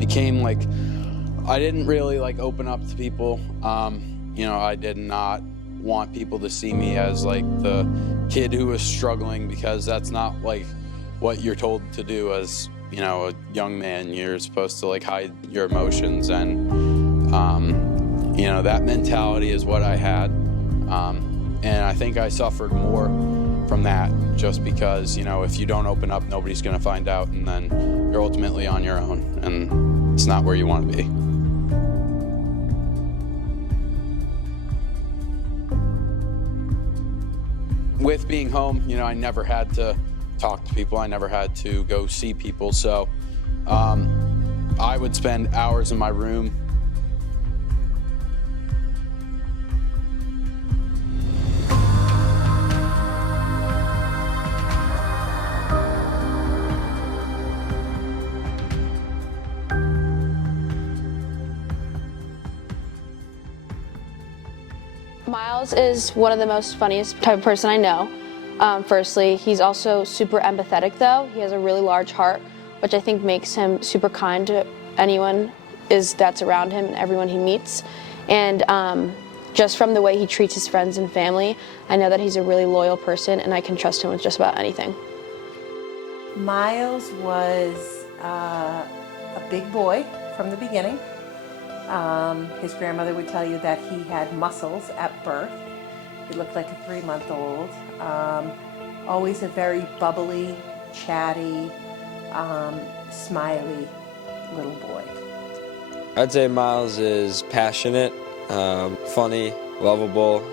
became like, I didn't really like open up to people. You know, I did not want people to see me as like the kid who was struggling, because that's not like what you're told to do as, you know, a young man. You're supposed to like hide your emotions, and you know, that mentality is what I had. And I think I suffered more from that, just because, you know, if you don't open up, nobody's going to find out, and then you're ultimately on your own, and it's not where you want to be. With being home, you know, I never had to talk to people. I never had to go see people. So I would spend hours in my room. Miles is one of the most funniest type of person I know. Firstly, he's also super empathetic though. He has a really large heart, which I think makes him super kind to anyone that's around him and everyone he meets. And just from the way he treats his friends and family, I know that he's a really loyal person and I can trust him with just about anything. Miles was a big boy from the beginning. His grandmother would tell you that he had muscles at birth. He looked like a 3-month-old. Always a very bubbly, chatty, smiley little boy. I'd say Miles is passionate, funny, lovable,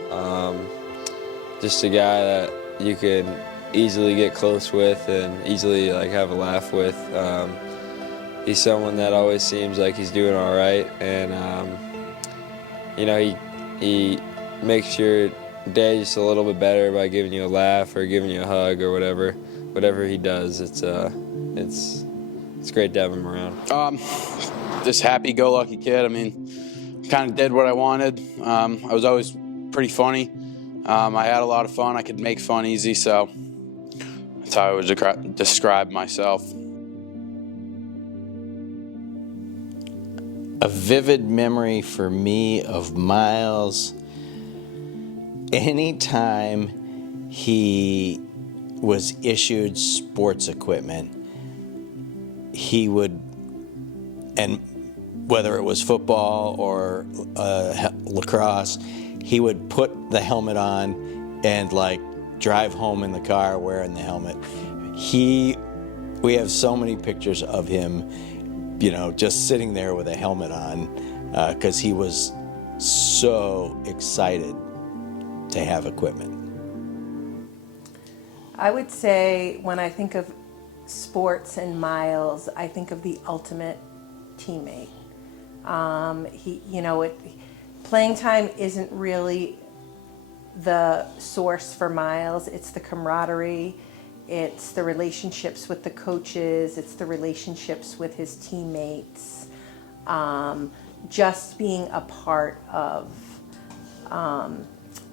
just a guy that you can easily get close with and easily like have a laugh with. He's someone that always seems like he's doing all right, and you know, he makes your day just a little bit better by giving you a laugh or giving you a hug or whatever he does. It's great to have him around. This happy-go-lucky kid. I mean, kind of did what I wanted. I was always pretty funny. I had a lot of fun. I could make fun easy, so that's how I would describe myself. A vivid memory for me of Miles, anytime he was issued sports equipment, he would, and whether it was football or lacrosse, he would put the helmet on and like drive home in the car wearing the helmet. We have so many pictures of him, you know, just sitting there with a helmet on, because he was so excited to have equipment. I would say when I think of sports and Miles, I think of the ultimate teammate. Playing time isn't really the source for Miles. It's the camaraderie. It's the relationships with the coaches. It's the relationships with his teammates. Just being a part of.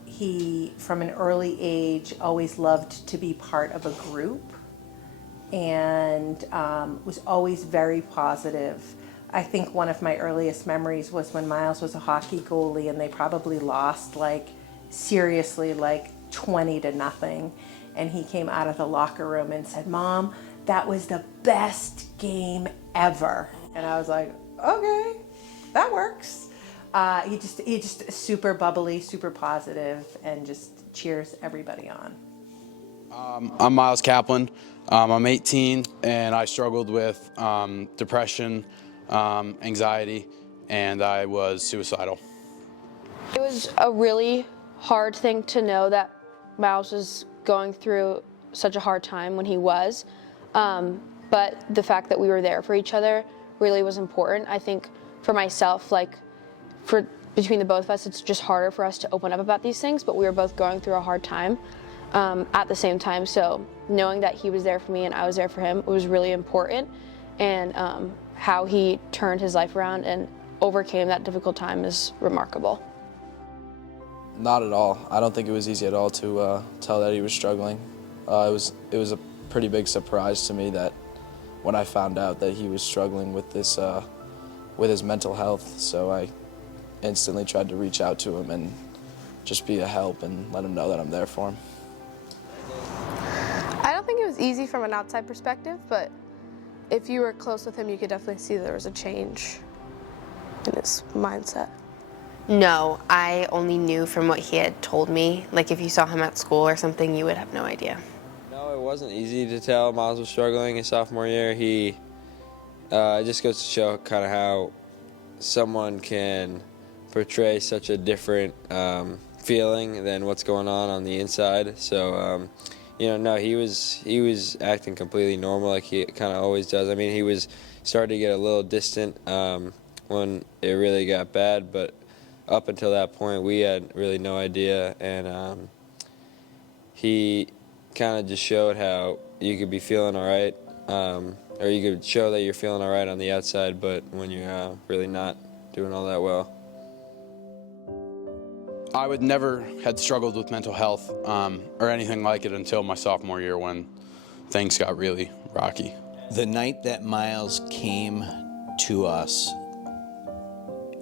He, from an early age, always loved to be part of a group and was always very positive. I think one of my earliest memories was when Miles was a hockey goalie and they probably lost seriously 20-0. And he came out of the locker room and said, "Mom, that was the best game ever." And I was like, okay, that works. He just super bubbly, super positive, and just cheers everybody on. I'm Miles Kaplan. I'm 18, and I struggled with depression, anxiety, and I was suicidal. It was a really hard thing to know that Miles was going through such a hard time when he was, but the fact that we were there for each other really was important. I think for myself, between the both of us, it's just harder for us to open up about these things, but we were both going through a hard time at the same time, so knowing that he was there for me and I was there for him was really important, and how he turned his life around and overcame that difficult time is remarkable. Not at all. I don't think it was easy at all to tell that he was struggling. It was a pretty big surprise to me that when I found out that he was struggling with this with his mental health, so I instantly tried to reach out to him and just be a help and let him know that I'm there for him. I don't think it was easy from an outside perspective, but if you were close with him, you could definitely see there was a change in his mindset. No, I only knew from what he had told me. Like if you saw him at school or something, you would have no idea. No, it wasn't easy to tell Miles was struggling his sophomore year. It just goes to show kind of how someone can portray such a different feeling than what's going on the inside. So, no, he was acting completely normal like he kind of always does. I mean, he was starting to get a little distant when it really got bad, but up until that point, we had really no idea, and he kind of just showed how you could be feeling all right, or you could show that you're feeling all right on the outside, but when you're really not doing all that well. I would never had struggled with mental health or anything like it until my sophomore year when things got really rocky. The night that Miles came to us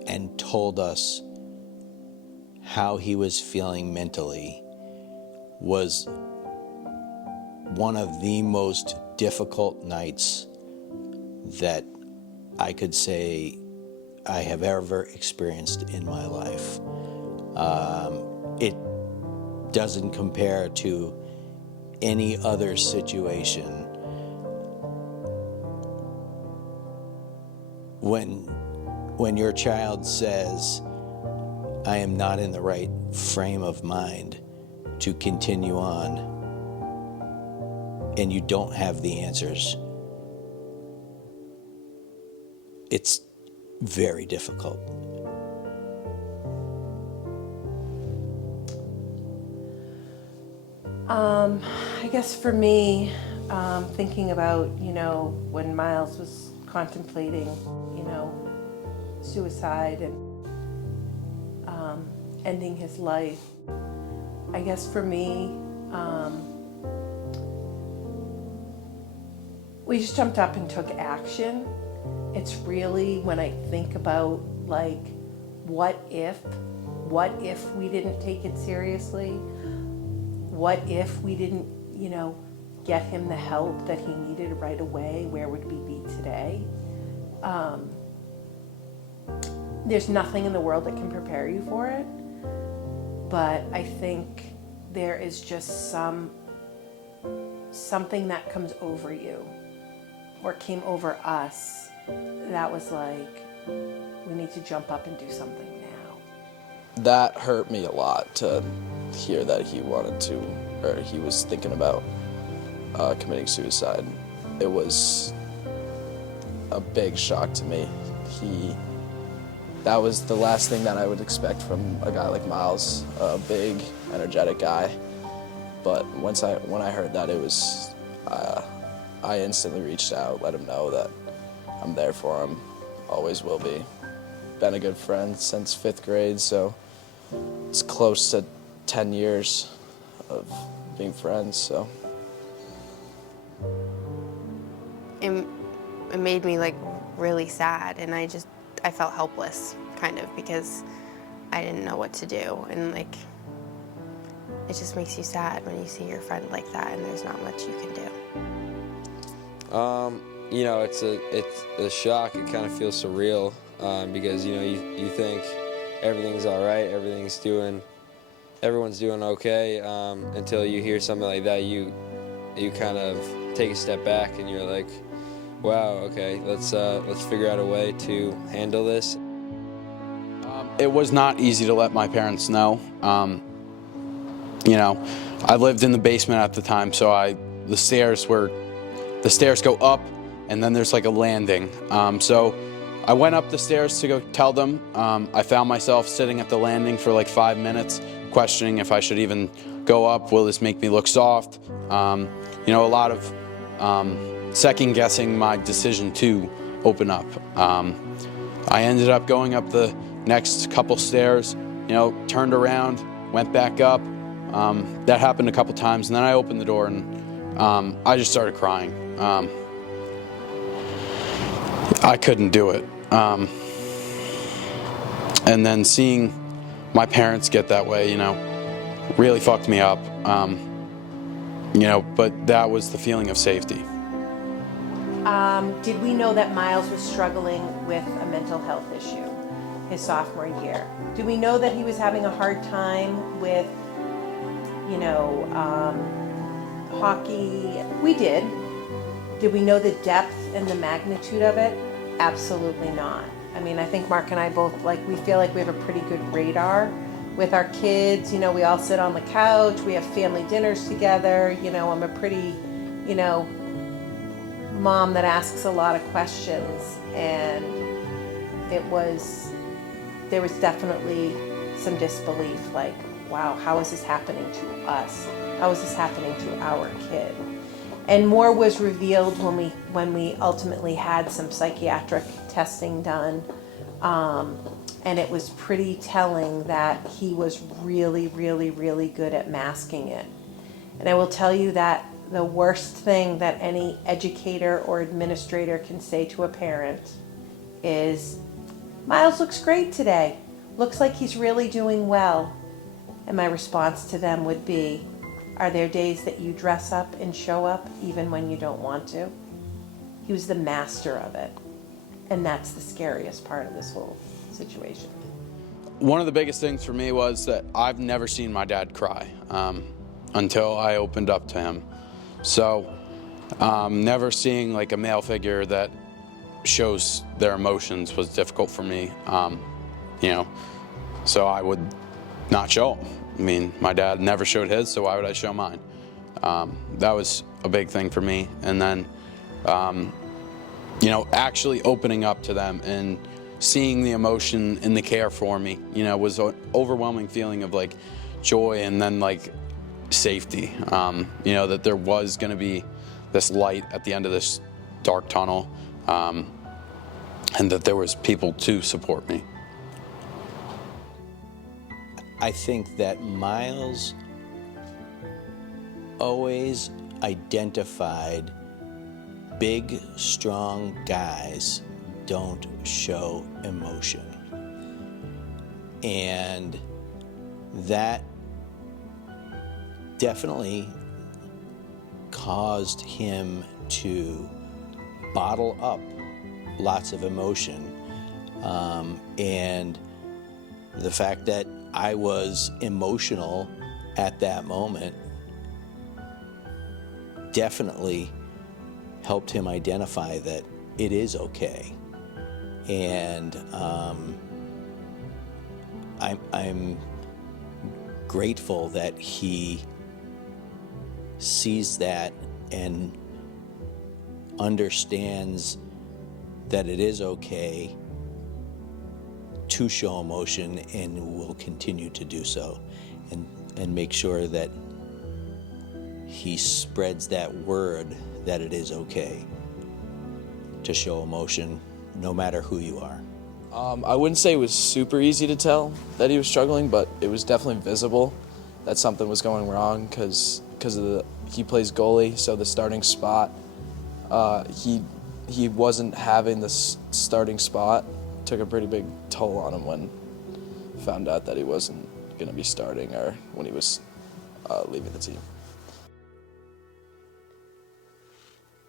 and told us how he was feeling mentally was one of the most difficult nights that I could say I have ever experienced in my life. It doesn't compare to any other situation. When your child says, I am not in the right frame of mind to continue on, and you don't have the answers, it's very difficult. I guess for me, thinking about, when Miles was contemplating, suicide and ending his life, I guess for me, we just jumped up and took action. It's really when I think about, what if we didn't take it seriously? What if we didn't, get him the help that he needed right away? Where would we be today? There's nothing in the world that can prepare you for it, but I think there is just something that comes over you, or came over us, that was like, we need to jump up and do something now. That hurt me a lot to hear that he wanted to, or he was thinking about committing suicide. It was a big shock to me. That was the last thing that I would expect from a guy like Miles, a big, energetic guy. But when I heard that, it was, I instantly reached out, let him know that I'm there for him, always will be. Been a good friend since 5th grade, so it's close to 10 years of being friends, so. It made me really sad, and I felt helpless, kind of, because I didn't know what to do, and it just makes you sad when you see your friend like that, and there's not much you can do. It's a shock. It kind of feels surreal because you think everything's all right, everyone's doing okay until you hear something like that. You kind of take a step back and you're like, wow, okay, let's figure out a way to handle this. It was not easy to let my parents know. I lived in the basement at the time, so the stairs go up, and then there's a landing. So I went up the stairs to go tell them. I found myself sitting at the landing for 5 minutes, questioning if I should even go up. Will this make me look soft? A lot of second guessing my decision to open up. I ended up going up the next couple stairs, turned around, went back up. That happened a couple times, and then I opened the door and I just started crying. I couldn't do it. And then seeing my parents get that way, you know, really fucked me up. You know, but that was the feeling of safety. Did we know that Miles was struggling with a mental health issue his sophomore year? Do we know that he was having a hard time with, you know, hockey? We did. Did we know the depth and the magnitude of it? Absolutely not. I mean, I think Mark and I both, like, we feel like we have a pretty good radar with our kids. You know, we all sit on the couch, we have family dinners together. You know, I'm a pretty, you know, mom that asks a lot of questions, and there was definitely some disbelief, like, wow, how is this happening to us? How is this happening to our kid? And more was revealed when we ultimately had some psychiatric testing done, and it was pretty telling that he was really, really, really good at masking it. And I will tell you that the worst thing that any educator or administrator can say to a parent is, Miles looks great today. Looks like he's really doing well. And my response to them would be, are there days that you dress up and show up even when you don't want to? He was the master of it. And that's the scariest part of this whole situation. One of the biggest things for me was that I've never seen my dad cry until I opened up to him. So never seeing like a male figure that shows their emotions was difficult for me, you know, so I would not show them. I mean, my dad never showed his, so why would I show mine? That was a big thing for me. And then, you know, actually opening up to them and seeing the emotion and the care for me, you know, was an overwhelming feeling of like joy and then like safety, you know, that there was going to be this light at the end of this dark tunnel, and that there was people to support me. I think that Miles always identified big, strong guys don't show emotion. And that definitely caused him to bottle up lots of emotion. And the fact that I was emotional at that moment definitely helped him identify that it is okay. And I'm grateful that he sees that and understands that it is okay to show emotion and will continue to do so, and make sure that he spreads that word that it is okay to show emotion no matter who you are. I wouldn't say it was super easy to tell that he was struggling, but it was definitely visible that something was going wrong because he plays goalie, so the starting spot, he wasn't having this starting spot. Took a pretty big toll on him when found out that he wasn't going to be starting or when he was leaving the team.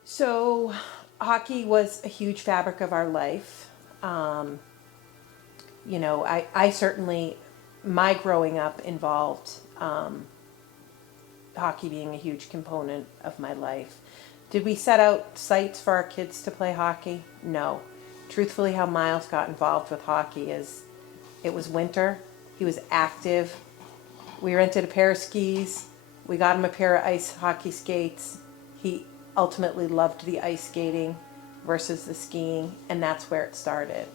So hockey was a huge fabric of our life. You know, I certainly, my growing up involved hockey being a huge component of my life. Did we set out sites for our kids to play hockey? No. Truthfully, how Miles got involved with hockey is it was winter. He was active. We rented a pair of skis. We got him a pair of ice hockey skates. He ultimately loved the ice skating versus the skiing, and that's where it started.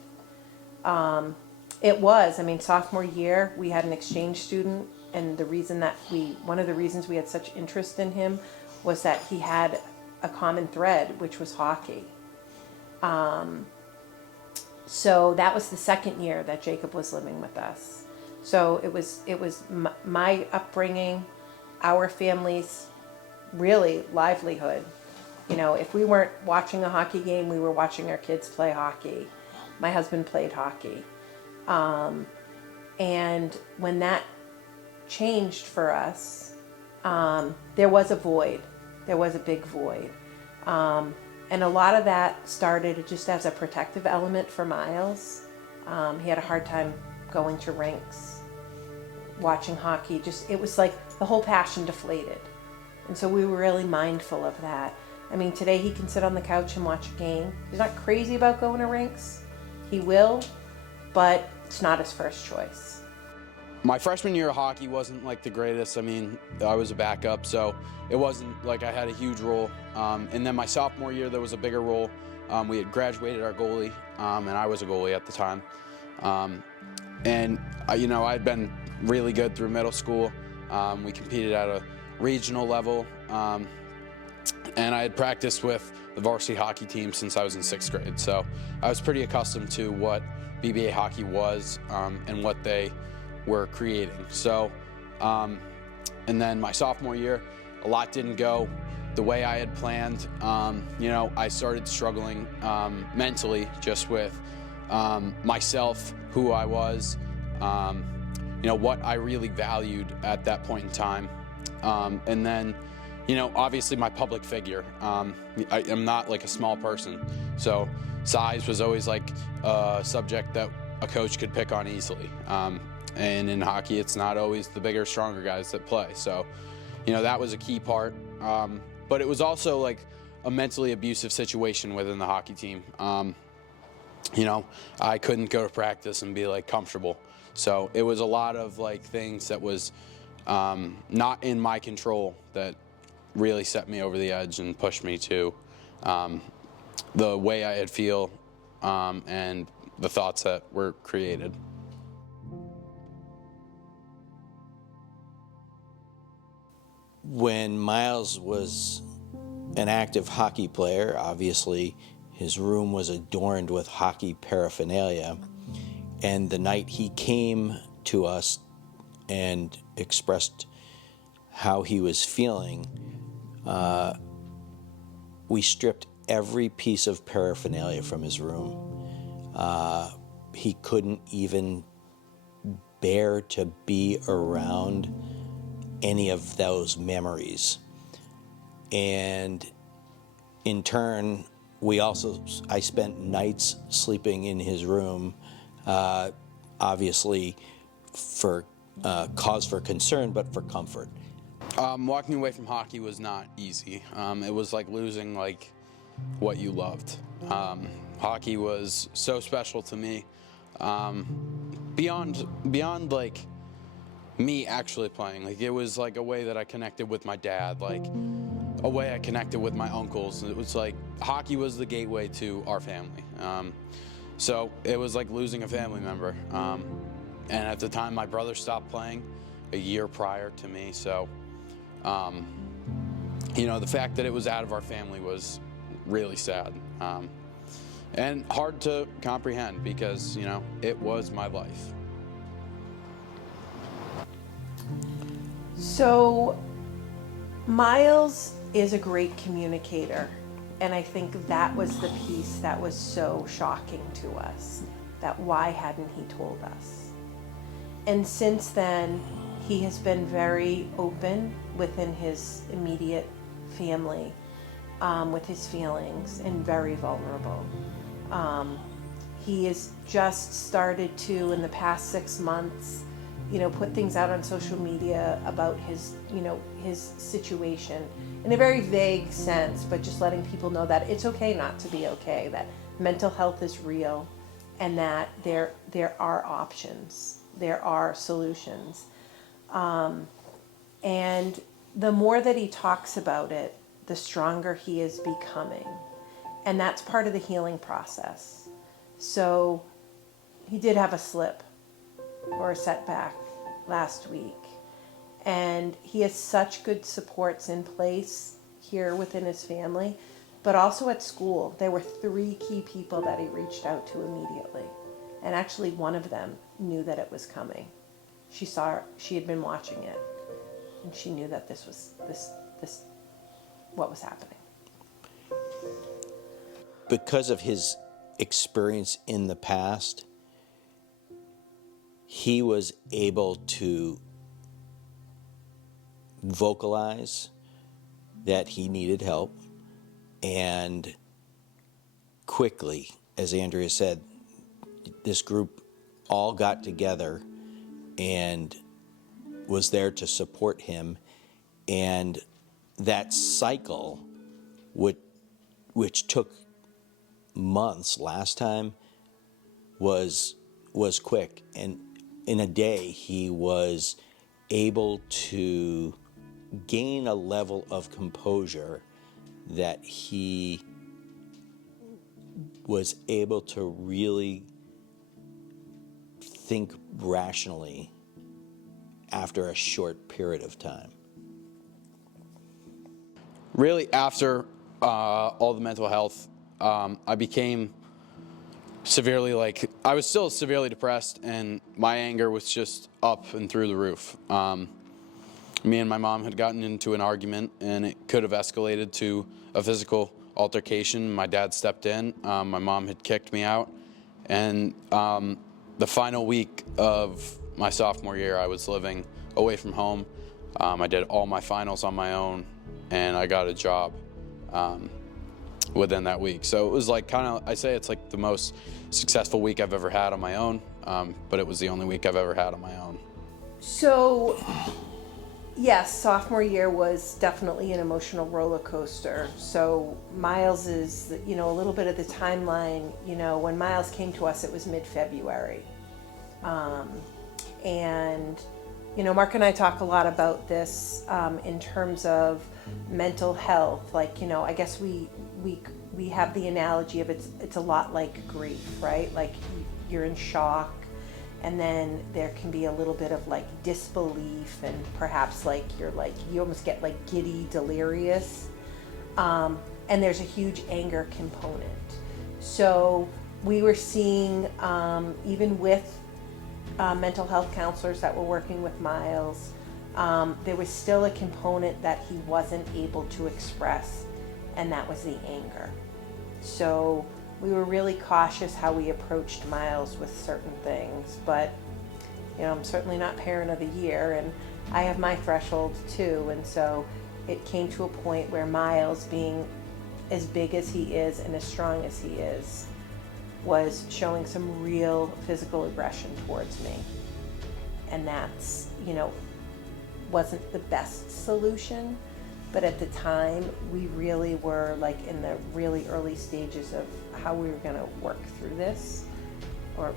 It was, I mean, sophomore year, we had an exchange student, and one of the reasons we had such interest in him was that he had a common thread, which was hockey. So that was the second year that Jacob was living with us. So it was my upbringing, our family's really livelihood. You know, if we weren't watching a hockey game, we were watching our kids play hockey. My husband played hockey. And when that changed for us, there was a void. There was a big void. And a lot of that started just as a protective element for Miles. He had a hard time going to rinks, watching hockey. It was like the whole passion deflated. And so we were really mindful of that. I mean, today he can sit on the couch and watch a game. He's not crazy about going to rinks. He will, but it's not his first choice. My freshman year of hockey wasn't like the greatest. I mean, I was a backup, so it wasn't like I had a huge role. And then my sophomore year, there was a bigger role. We had graduated our goalie, and I was a goalie at the time. And I had been really good through middle school. We competed at a regional level, and I had practiced with the varsity hockey team since I was in 6th grade. So I was pretty accustomed to what BBA hockey was and what they were creating. So, and then my sophomore year, a lot didn't go the way I had planned. I started struggling mentally just with myself, who I was, what I really valued at that point in time. And then, obviously my public figure. I am not like a small person, so size was always like a subject that a coach could pick on easily. And in hockey, it's not always the bigger, stronger guys that play. So, that was a key part. But it was also like a mentally abusive situation within the hockey team. I couldn't go to practice and be like comfortable. So it was a lot of like things that was not in my control that really set me over the edge and pushed me to the way I had feel and the thoughts that were created. When Miles was an active hockey player, obviously his room was adorned with hockey paraphernalia. And the night he came to us and expressed how he was feeling, we stripped every piece of paraphernalia from his room. He couldn't even bear to be around any of those memories. And in turn, I spent nights sleeping in his room, obviously for cause for concern, but for comfort. Walking away from hockey was not easy. It was like losing like what you loved. Hockey was so special to me. Beyond like me actually playing, like it was like a way that I connected with my dad, like a way I connected with my uncles. It was like hockey was the gateway to our family. So it was like losing a family member. And at the time, my brother stopped playing a year prior to me. So, the fact that it was out of our family was really sad. And hard to comprehend because, it was my life. So, Miles is a great communicator, and I think that was the piece that was so shocking to us, that why hadn't he told us? And since then, he has been very open within his immediate family with his feelings and very vulnerable. He has just started to, in the past 6 months, put things out on social media about his situation in a very vague sense, but just letting people know that it's okay not to be okay, that mental health is real, and that there are options, there are solutions. And the more that he talks about it, the stronger he is becoming. And that's part of the healing process. So he did have a slip or a setback last week. And he has such good supports in place here within his family, but also at school. There were 3 key people that he reached out to immediately. And actually one of them knew that it was coming. She had been watching it, and she knew that this was what was happening. Because of his experience in the past, he was able to vocalize that he needed help, and quickly, as Andrea said, this group all got together and was there to support him, and that cycle, which took months last time, was quick, and in a day he was able to gain a level of composure that he was able to really think rationally after a short period of time. Really, after all the mental health, I became severely, I was still severely depressed, and my anger was just up and through the roof. Me and my mom had gotten into an argument, and it could have escalated to a physical altercation. My dad stepped in. My mom had kicked me out, and the final week of my sophomore year, I was living away from home. I did all my finals on my own, and I got a job within that week. So it was I say it's the most successful week I've ever had on my own, but it was the only week I've ever had on my own. So, yes, sophomore year was definitely an emotional roller coaster. So Miles is, a little bit of the timeline, when Miles came to us, it was mid-February. And, Mark and I talk a lot about this in terms of mental health. I guess we have the analogy of it's a lot like grief, right? You're in shock, and then there can be a little bit of disbelief, and perhaps you almost get giddy, delirious, and there's a huge anger component. So we were seeing, even with mental health counselors that were working with Miles, there was still a component that he wasn't able to express, and that was the anger. So we were really cautious how we approached Miles with certain things, but I'm certainly not parent of the year, and I have my threshold too, and so it came to a point where Miles, being as big as he is and as strong as he is, was showing some real physical aggression towards me, and that's wasn't the best solution. But at the time, we really were in the really early stages of how we were going to work through this, or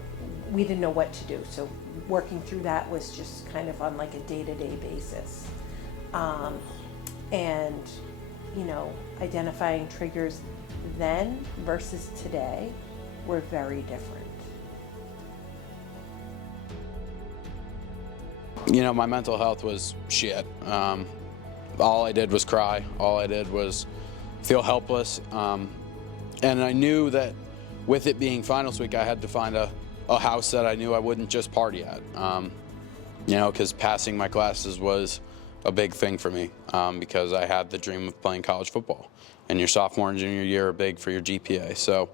we didn't know what to do. So working through that was just kind of on a day-to-day basis. And, identifying triggers then versus today were very different. My mental health was shit. All I did was cry. All I did was feel helpless. And I knew that with it being finals week, I had to find a house that I knew I wouldn't just party at. Because passing my classes was a big thing for me, because I had the dream of playing college football. And your sophomore and junior year are big for your GPA. So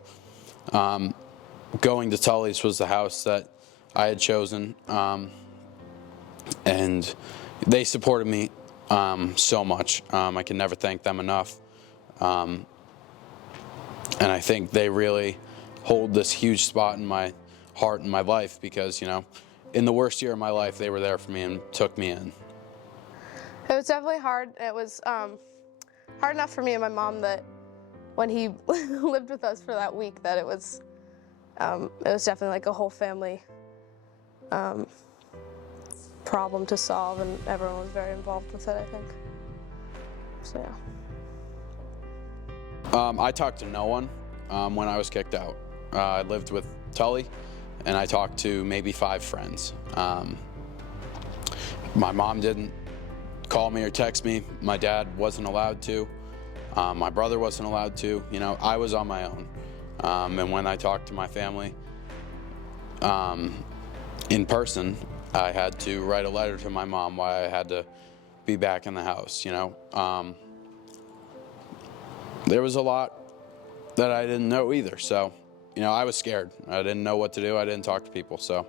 going to Tully's was the house that I had chosen. And they supported me so much. I can never thank them enough. And I think they really hold this huge spot in my heart and my life because, in the worst year of my life, they were there for me and took me in. It was definitely hard. It was hard enough for me and my mom that when he lived with us for that week, that it was definitely a whole family problem to solve, and everyone was very involved with it, I think. So yeah. I talked to no one when I was kicked out. I lived with Tully, and I talked to maybe 5 friends. My mom didn't call me or text me. My dad wasn't allowed to. My brother wasn't allowed to. I was on my own. And when I talked to my family in person, I had to write a letter to my mom why I had to be back in the house, There was a lot that I didn't know either. So, I was scared. I didn't know what to do. I didn't talk to people. So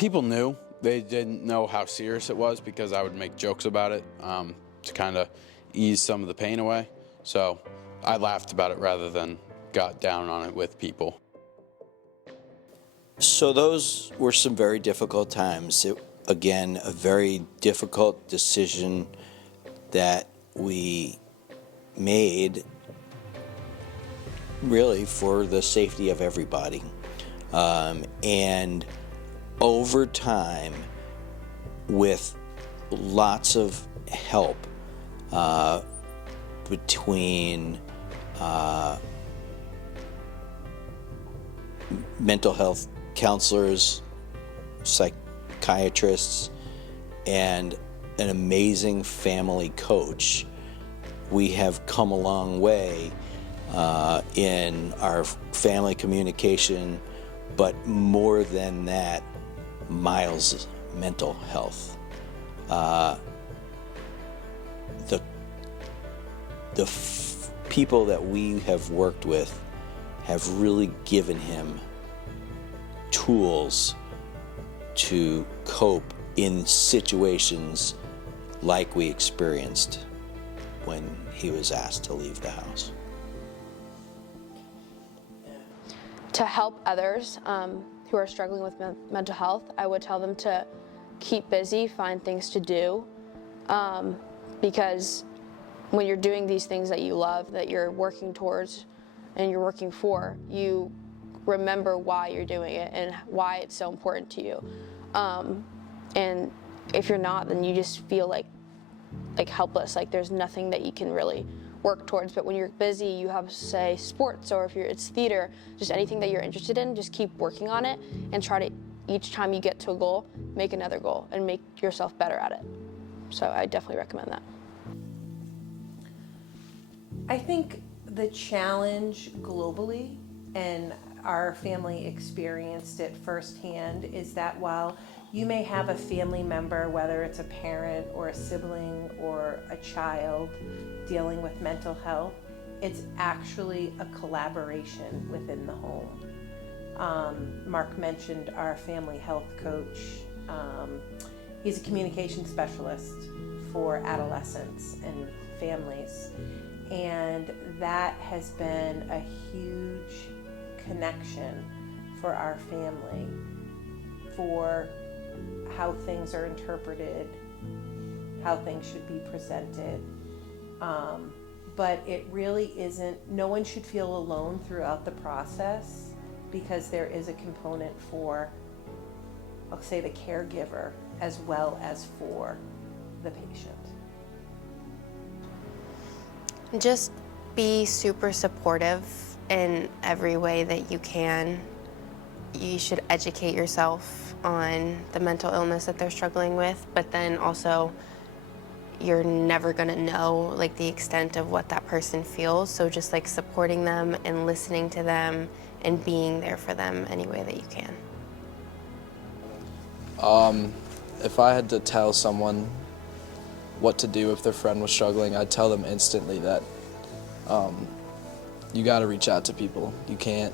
People knew. They didn't know how serious it was because I would make jokes about it to kind of ease some of the pain away. So I laughed about it rather than got down on it with people. So those were some very difficult times. Again, a very difficult decision that we made really for the safety of everybody. And over time, with lots of help between mental health counselors, psychiatrists, and an amazing family coach, we have come a long way in our family communication, but more than that, Miles' mental health. The people that we have worked with have really given him tools to cope in situations like we experienced when he was asked to leave the house. To help others who are struggling with mental health, I would tell them to keep busy, find things to do, because when you're doing these things that you love, that you're working towards and you're working for, you remember why you're doing it and why it's so important to you. And if you're not, then you just feel like helpless, like there's nothing that you can really work towards. But when you're busy, you have, say, sports, or if it's theater, just anything that you're interested in, just keep working on it and try to, each time you get to a goal, make another goal and make yourself better at it. So I definitely recommend that. I think the challenge globally, and our family experienced it firsthand, is that while you may have a family member, whether it's a parent or a sibling or a child dealing with mental health, it's actually a collaboration within the home. Mark mentioned our family health coach. He's a communication specialist for adolescents and families. And that has been a huge connection for our family, for how things are interpreted, how things should be presented. But it really isn't, no one should feel alone throughout the process, because there is a component for, I'll say, the caregiver as well as for the patient. Just be super supportive in every way that you can. You should educate yourself on the mental illness that they're struggling with, but then also you're never gonna know like the extent of what that person feels. So just like supporting them and listening to them and being there for them any way that you can. If I had to tell someone what to do if their friend was struggling, I'd tell them instantly that you got to reach out to people. You can't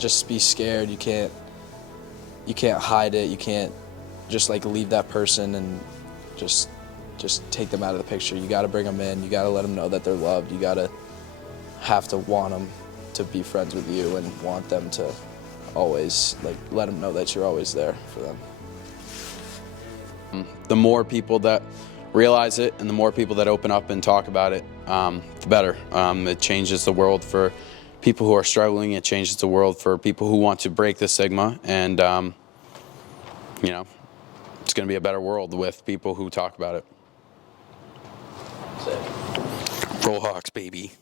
just be scared. You can't hide it. You can't just like leave that person and just take them out of the picture. You got to bring them in. You got to let them know that they're loved. You got to have to want them to be friends with you and want them to always like let them know that you're always there for them. The more people that realize it and the more people that open up and talk about it, the better. It changes the world for people who are struggling. It changes the world for people who want to break the stigma. And, you know, it's going to be a better world with people who talk about it. Roll Hawks, baby.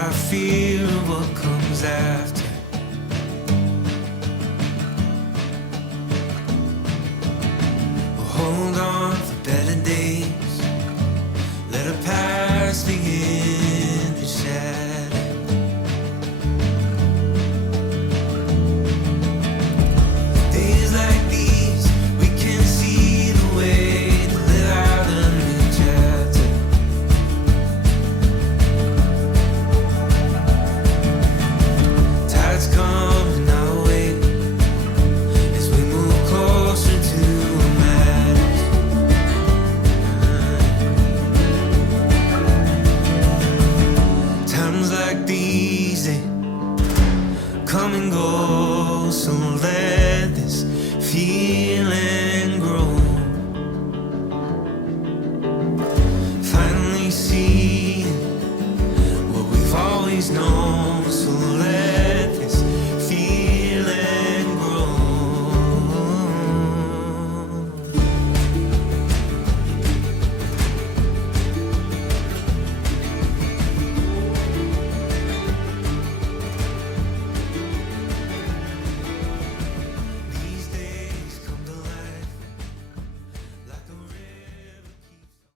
got fear of what comes after. We'll hold on for better days. Let our past begin to shatter. Days like these, we can see the way to live out a new chapter. Tides coming our way as we move closer to what matters. Times like these, they come and go, so let